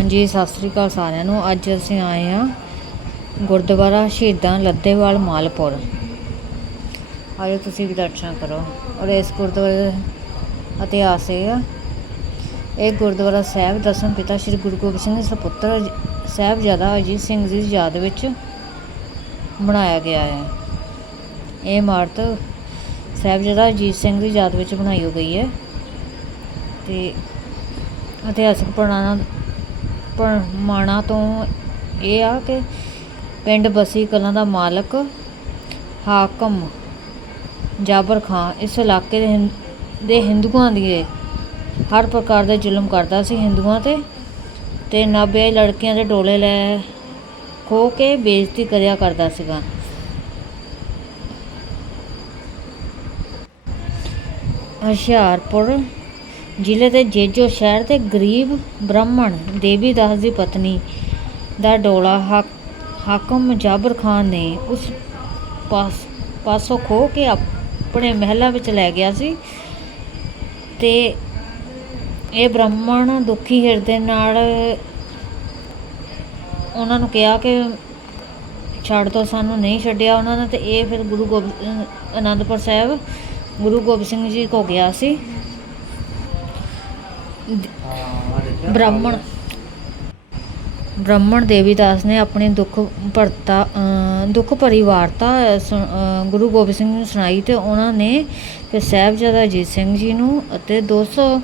ਹਾਂਜੀ, ਸਤਿ ਸ੍ਰੀ ਅਕਾਲ ਸਾਰਿਆਂ ਨੂੰ। ਅੱਜ ਅਸੀਂ ਆਏ ਆ ਗੁਰਦੁਆਰਾ ਸ਼ਹੀਦਾਂ ਲੱਦੇਵਾਲ ਮਾਲਪੁਰ। ਆਜੋ ਤੁਸੀਂ ਵੀ ਦਰਸ਼ਨ ਕਰੋ। ਔਰ ਇਸ ਗੁਰਦੁਆਰੇ ਦਾ ਇਤਿਹਾਸ ਇਹ ਆ। ਇਹ ਗੁਰਦੁਆਰਾ ਸਾਹਿਬ ਦਸਮ ਪਿਤਾ ਸ੍ਰੀ ਗੁਰੂ ਗੋਬਿੰਦ ਸਿੰਘ ਜੀ ਦੇ ਸਾਹਿਬਜ਼ਾਦਾ ਅਜੀਤ ਸਿੰਘ ਜੀ ਦੀ ਯਾਦ ਵਿੱਚ ਬਣਾਇਆ ਗਿਆ ਹੈ। ਇਹ ਇਮਾਰਤ ਸਾਹਿਬਜ਼ਾਦਾ ਅਜੀਤ ਸਿੰਘ ਦੀ ਯਾਦ ਵਿੱਚ ਬਣਾਈ ਗਈ ਹੈ। ਤੇ ਇਤਿਹਾਸਕ ਪੁਰਾਣਾ ਪ੍ਰਮਾਣਾਂ ਤੋਂ ਇਹ ਆ ਕਿ ਪਿੰਡ ਬਸੀ ਕਲਾਂ ਦਾ ਮਾਲਕ ਹਾਕਮ ਜਾਬਰ ਖਾਨ ਇਸ ਇਲਾਕੇ ਦੇ ਹਿੰ- ਦੇ ਹਿੰਦੂਆਂ ਦੀ ਹਰ ਪ੍ਰਕਾਰ ਦੇ ਜ਼ੁਲਮ ਕਰਦਾ ਸੀ ਹਿੰਦੂਆਂ ਤੇ ਤੇ ਨਾਬੇ ਲੜਕੀਆਂ ਦੇ ਡੋਲੇ ਲੈ ਖੋ ਕੇ ਬੇਇੱਜ਼ਤੀ ਕਰਿਆ ਕਰਦਾ ਸੀਗਾ। ਹੁਸ਼ਿਆਰਪੁਰ ਜ਼ਿਲ੍ਹੇ ਦੇ ਜੇਜੋ ਸ਼ਹਿਰ ਦੇ ਗਰੀਬ ਬ੍ਰਾਹਮਣ ਦੇਵੀ ਦਾਸ ਦੀ ਪਤਨੀ ਦਾ ਡੋਲਾ ਹਾਕ- ਹਾਕਮ ਜਾਬਰ ਖਾਨ ਨੇ ਉਸ ਪਾਸ, ਪਾਸੋਂ ਖੋ ਕੇ ਆਪਣੇ ਮਹਿਲਾਂ ਵਿੱਚ ਲੈ ਗਿਆ ਸੀ ਤੇ ਇਹ ਬ੍ਰਾਹਮਣ ਦੁਖੀ ਹਿਰਦੇ ਨਾਲ ਉਹਨਾਂ ਨੂੰ ਕਿਹਾ ਕਿ ਛੱਡ ਦੋ ਸਾਨੂੰ ਨਹੀਂ ਛੱਡਿਆ ਉਹਨਾਂ ਨੇ ਤੇ ਇਹ ਫਿਰ ਗੁਰੂ ਗੋਬਿੰਦ ਅਨੰਦਪੁਰ ਸਾਹਿਬ ਗੁਰੂ ਗੋਬਿੰਦ ਸਿੰਘ ਜੀ ਕੋ ਗਿਆ ਸੀ। ਬ੍ਰਾਹਮਣ। ਬ੍ਰਾਹਮਣ ਦੇਵੀਦਾਸ ਨੇ ਆਪਣੇ ਦੁੱਖ ਭਰਤਾ ਦੁੱਖ ਭਰੀ ਵਾਰਤਾ ਗੁਰੂ ਗੋਬਿੰਦ ਸਿੰਘ ਨੂੰ ਸੁਣਾਈ ਤੇ ਉਹਨਾਂ ਨੇ ਫਿਰ ਸਾਹਿਬਜ਼ਾਦਾ ਅਜੀਤ ਸਿੰਘ ਜੀ ਨੂੰ ਅਤੇ 200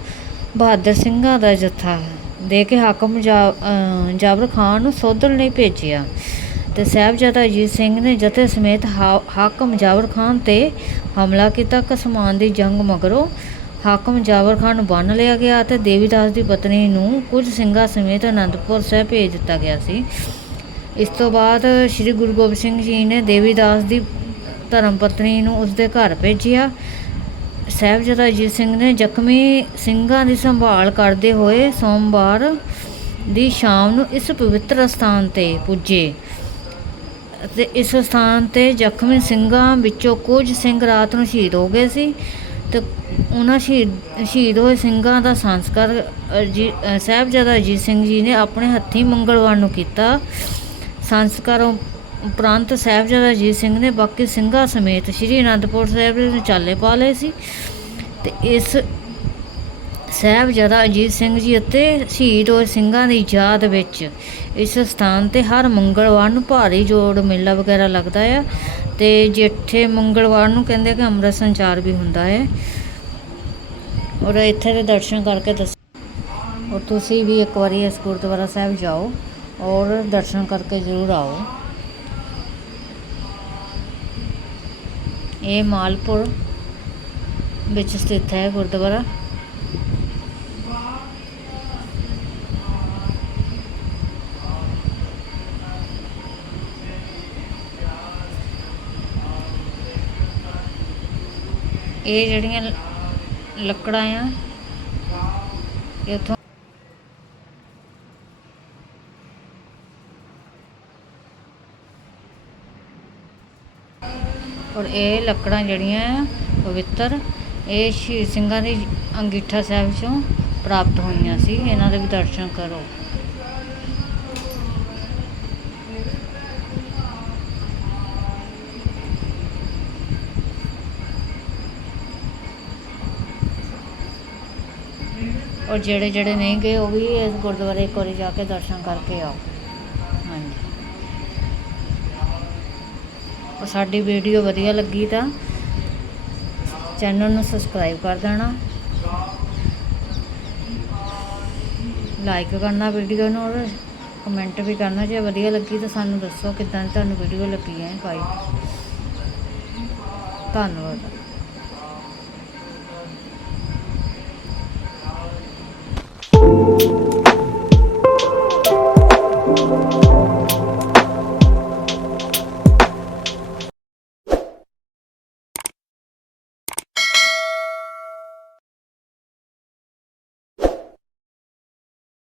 ਬਹਾਦਰ ਸਿੰਘਾਂ ਦਾ ਜਥਾ ਦੇ ਕੇ ਹਾਕਮ ਜਾ- ਅ, ਜਾਬਰ ਖਾਨ ਨੂੰ ਸੋਧਣ ਲਈ ਭੇਜਿਆ। ਤੇ ਸਾਹਿਬਜ਼ਾਦਾ ਅਜੀਤ ਸਿੰਘ ਨੇ ਜਥੇ ਸਮੇਤ ਹਾ- ਹਾਕਮ ਜਾਬਰ ਖਾਨ ਤੇ ਹਮਲਾ ਕੀਤਾ। ਕਸਮਾਨ ਦੀ ਜੰਗ ਮਗਰੋਂ ਹਾਕਮ ਜਾਬਰ ਖਾਨ ਨੂੰ ਬੰਨ ਲਿਆ ਗਿਆ ਅਤੇ ਦੇਵੀਦਾਸ ਦੀ ਪਤਨੀ ਨੂੰ ਕੁਝ ਸਿੰਘਾਂ ਸਮੇਤ ਅਨੰਦਪੁਰ ਸਾਹਿਬ ਭੇਜ ਦਿੱਤਾ ਗਿਆ ਸੀ। ਇਸ ਤੋਂ ਬਾਅਦ ਸ੍ਰੀ ਗੁਰੂ ਗੋਬਿੰਦ ਸਿੰਘ ਜੀ ਨੇ ਦੇਵੀਦਾਸ ਦੀ ਧਰਮ ਪਤਨੀ ਨੂੰ ਉਸਦੇ ਘਰ ਭੇਜਿਆ। ਸਾਹਿਬਜ਼ਾਦਾ ਅਜੀਤ ਸਿੰਘ ਨੇ ਜ਼ਖਮੀ ਸਿੰਘਾਂ ਦੀ ਸੰਭਾਲ ਕਰਦੇ ਹੋਏ ਸੋਮਵਾਰ ਦੀ ਸ਼ਾਮ ਨੂੰ ਇਸ ਪਵਿੱਤਰ ਸਥਾਨ ਤੇ ਪੁੱਜੇ ਅਤੇ ਇਸ ਸਥਾਨ ਤੇ ਜ਼ਖਮੀ ਸਿੰਘਾਂ ਵਿੱਚੋਂ ਕੁਝ ਸਿੰਘ ਰਾਤ ਨੂੰ ਸ਼ਹੀਦ ਹੋ ਗਏ ਸੀ। ਤੇ ਉਹਨਾਂ ਸ਼ਹੀਦ ਸ਼ਹੀਦ ਹੋਏ ਸਿੰਘਾਂ ਦਾ ਸੰਸਕਾਰ ਅਜੀ- ਸਾਹਿਬਜ਼ਾਦਾ ਅਜੀਤ ਸਿੰਘ ਜੀ ਨੇ ਆਪਣੇ ਹੱਥੀਂ ਮੰਗਲਵਾਰ ਨੂੰ ਕੀਤਾ। ਸੰਸਕਾਰ ਉਪਰੰਤ ਸਾਹਿਬਜ਼ਾਦਾ ਅਜੀਤ ਸਿੰਘ ਨੇ ਬਾਕੀ ਸਿੰਘਾਂ ਸਮੇਤ ਸ੍ਰੀ ਅਨੰਦਪੁਰ ਸਾਹਿਬ ਦੇ ਚਾਲੇ ਪਾ ਲਏ ਸੀ। ਤੇ ਇਸ ਸਾਹਿਬਜ਼ਾਦਾ ਅਜੀਤ ਸਿੰਘ ਜੀ ਅਤੇ ਸ਼ਹੀਦ ਹੋਏ ਸਿੰਘਾਂ ਦੀ ਯਾਦ ਵਿੱਚ ਇਸ ਸਥਾਨ ਤੇ ਹਰ ਮੰਗਲਵਾਰ ਨੂੰ ਭਾਰੀ ਜੋੜ ਮੇਲਾ ਵਗੈਰਾ ਲੱਗਦਾ ਆ ਤੇ ਜਿੱਥੇ ਮੰਗਲਵਾਰ ਨੂੰ ਕਹਿੰਦੇ ਕਿ ਅੰਮ੍ਰਿਤ ਸੰਚਾਰ ਵੀ ਹੁੰਦਾ ਹੈ ਔਰ ਇੱਥੇ ਦੇ ਦਰਸ਼ਨ ਕਰਕੇ ਦੱਸ ਔਰ ਤੁਸੀਂ ਵੀ ਇੱਕ ਵਾਰੀ ਇਸ ਗੁਰਦੁਆਰਾ ਸਾਹਿਬ ਜਾਓ ਔਰ ਦਰਸ਼ਨ ਕਰਕੇ ਜ਼ਰੂਰ ਆਓ। ਇਹ ਮਾਲਪੁਰ ਵਿੱਚ ਸਥਿਤ ਹੈ ਗੁਰਦੁਆਰਾ। ਇਹ ਜਿਹੜੀਆਂ ਲੱਕੜਾਂ ਆ, ਇਹ ਉੱਥੋਂ ਔਰ ਇਹ ਲੱਕੜਾਂ ਜਿਹੜੀਆਂ ਆ, ਪਵਿੱਤਰ, ਇਹ ਸ਼ਹੀਦ ਸਿੰਘਾਂ ਦੀ ਅੰਗੀਠਾ ਸਾਹਿਬ ਚੋਂ ਪ੍ਰਾਪਤ ਹੋਈਆਂ ਸੀ, ਇਹਨਾਂ ਦੇ ਵੀ ਦਰਸ਼ਨ ਕਰੋ। ਔਰ ਜਿਹੜੇ ਜਿਹੜੇ ਨਹੀਂ ਗਏ, ਉਹ ਵੀ ਇਸ ਗੁਰਦੁਆਰੇ ਇੱਕ ਵਾਰੀ ਜਾ ਕੇ ਦਰਸ਼ਨ ਕਰਕੇ ਆਓ। ਹਾਂਜੀ। ਔਰ ਸਾਡੀ ਵੀਡੀਓ ਵਧੀਆ ਲੱਗੀ ਤਾਂ ਚੈਨਲ ਨੂੰ ਸਬਸਕ੍ਰਾਈਬ ਕਰ ਦੇਣਾ। ਲਾਈਕ ਕਰਨਾ ਵੀਡੀਓ ਨੂੰ ਔਰ ਕਮੈਂਟ ਵੀ ਕਰਨਾ, ਜੇ ਵਧੀਆ ਲੱਗੀ ਤਾਂ ਸਾਨੂੰ ਦੱਸੋ ਕਿੱਦਾਂ ਦੀ ਤੁਹਾਨੂੰ ਵੀਡੀਓ ਲੱਗੀ ਹੈ ਭਾਈ। ਧੰਨਵਾਦ।